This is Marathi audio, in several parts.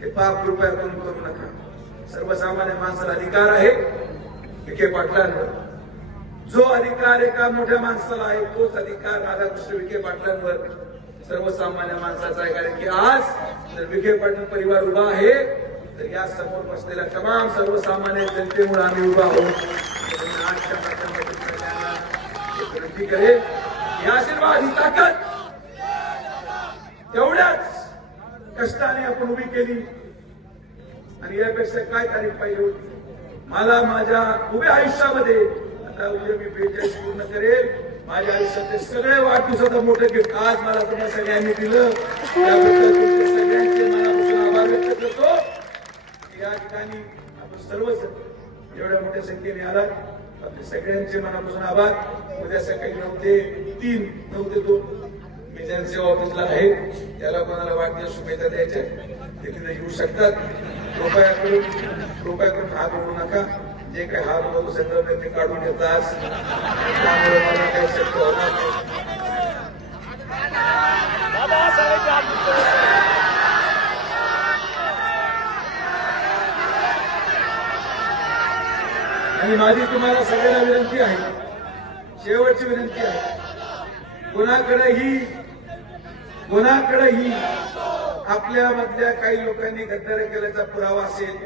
हे पाप कृपया करून करू नका. सर्वसामान्य माणसाला अधिकार आहे. विखे पाटलांवर. जो अधिकार एका मोठ्या माणसाला आहे तोच अधिकार राधाकृष्ण विखे पाटलांवर. सर्वसामान्य माणसाचा आहे. कारण की आज जर विखे पाटील परिवार उभा आहे तर या समोर बसलेल्या तमाम सर्वसामान्य जनतेमुळे आम्ही उभा आहोत. आजच्या माध्यमातून सगळ्यांना विनंती करेल ही आशीर्वाद ही ताकद. तेवढ्याच कष्टाने आपण उभी केली. आणि यापेक्षा काय तारीख पाहिजे होती मला माझ्या उभ्या आयुष्यामध्ये आता उद्या मी बेचाळीस पूर्ण करेल. माझ्या आयुष्याचे सगळे वाढदिवसाचं मोठं गिफ्ट आज मला तुम्हाला सगळ्यांनी दिलं. त्याबद्दल सगळ्यांचे मनापासून आभार व्यक्त करतो. या ठिकाणी आपण सर्वच एवढ्या मोठ्या संख्येने आला आपले सगळ्यांचे मनापासून आभार. उद्या सकाळी नऊ ते तीन नऊ ते दोन. मी ऑफिसला आहे त्याला कोणाला वाढदिवस शुभेच्छा द्यायच्या ते तिथे येऊ शकतात. कृपया करून कृपया करून हात उडू नका. जे काही हात उडवू सगळं मी काढून घेतात. त्यामुळे मला काही शक्य होणार नाही. आणि माझी तुम्हाला सगळ्यांना विनंती आहे. शेवटची विनंती आहे. कुणाकडेही कोणाकडेही आपल्या मधल्या काही लोकांनी गद्दारी केल्याचा पुरावा असेल?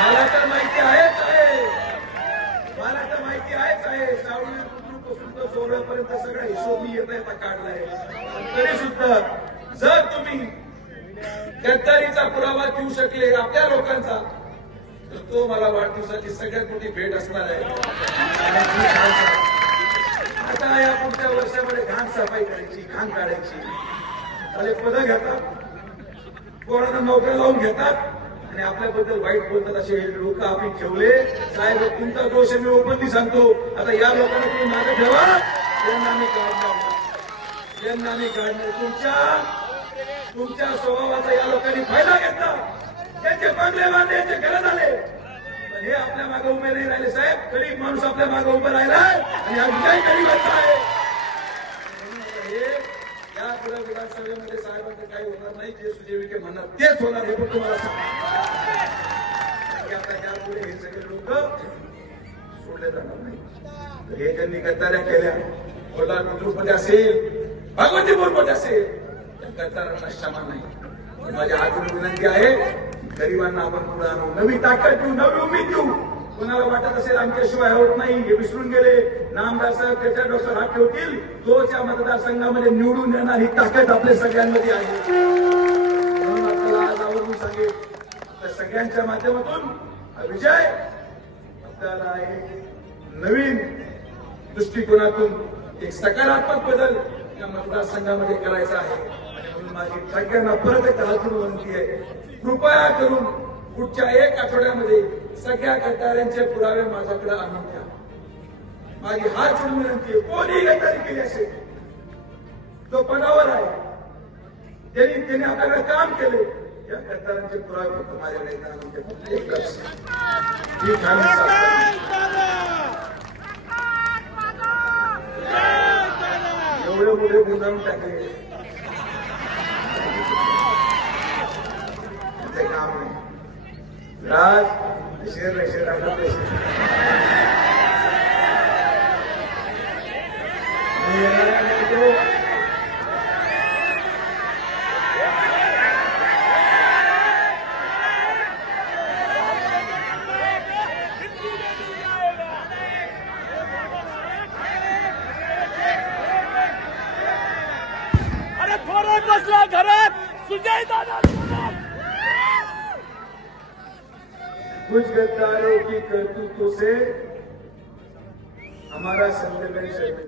मला तर माहिती आहेच आहे. मला तर माहिती आहेच आहे. सावळी पासून तर सोहळ्यापर्यंत सगळा हिशोब मी येता येता काढलाय. तरी सुद्धा जर तुम्ही गद्दारीचा पुरावा देऊ शकले आपल्या लोकांचा तर तो मला वाढदिवसाची सगळ्यात मोठी भेट असणार आहे. आणि आता या पुढच्या वर्षामध्ये घाण सफाई करायची घाण काढायची. त्याला पदं घेतात. कोणाला नोकऱ्या लावून घेतात. आणि आपल्याबद्दल वाईट बोलतात असे लोक आम्ही ठेवले. साहेब तुमचा दोष मी ओपनली सांगतो. आता या लोकांना तुम्ही मागे ठेवा. त्यांना आम्ही काढणार त्यांना आम्ही काढणार. तुमच्या तुमच्या स्वभावाचा या लोकांनी फायदा घेतला. त्यांचे बंगले बांधले यांचे घरं झाले पण हे आपल्या मागे उभे नाही राहिले साहेब. गरीब माणूस आपल्या मागे उभा राहिला आणि आज काही गरीबाचा आहे. या पुढे विधानसभेमध्ये साहेबांचं काही होणार नाही जे सुजय विखे म्हणणार तेच होणार हे पण तुम्हाला सांगतो. आता यापुढे हे सगळे लोक सोडले जाणार नाही. हे त्यांनी गद्दाऱ्या केल्या कोल्हा मध्ये असेल भगवतीपूरमध्ये असेल त्या गद्दारांना क्षमा नाही. माझ्या हातून विनंती आहे. गरिबांना आपण पुढे आणू. नवी ताकद देऊ नवी उमेद देऊ कोणाला वाटत असेल आमच्याशिवाय होत नाही हे विसरून गेले. नामदार साहेब त्याच्या डॉक्टर हात ठेवतील. तोच या मतदारसंघामध्ये निवडून येणार ही ताकद आपल्या सगळ्यांमध्ये आहे. आपल्याला आज आवडून सांगेल सगळ्यांच्या माध्यमातून विजय आपल्याला एक नवीन दृष्टिकोनातून एक सकारात्मक बदल या मतदारसंघामध्ये करायचा आहे. माझी सगळ्यांना परत एक हातून विनंती आहे. कृपया करून पुढच्या एक आठवड्यामध्ये सगळ्या गद्दारांचे पुरावे माझ्याकडे आणून द्या. माझी हाच विनंती आहे. कोणी गद्दारी केली असेल तो पदावर आहे. त्यांनी त्यांनी आपल्याला काम केले. या गद्दारांचे पुरावे फक्त माझ्याकडे आणून द्या. फक्त ही एवढे मोठे गुंतवून टाकले. ते काम नाही राज शेर नाही शेर आपला पैसे मी येणाऱ्या म्हणतो, अरे थोरात बसला घरात. सुजय दादा कुछ गद्दारों की करतूतों से हमारा संवेदन शर्मिंदा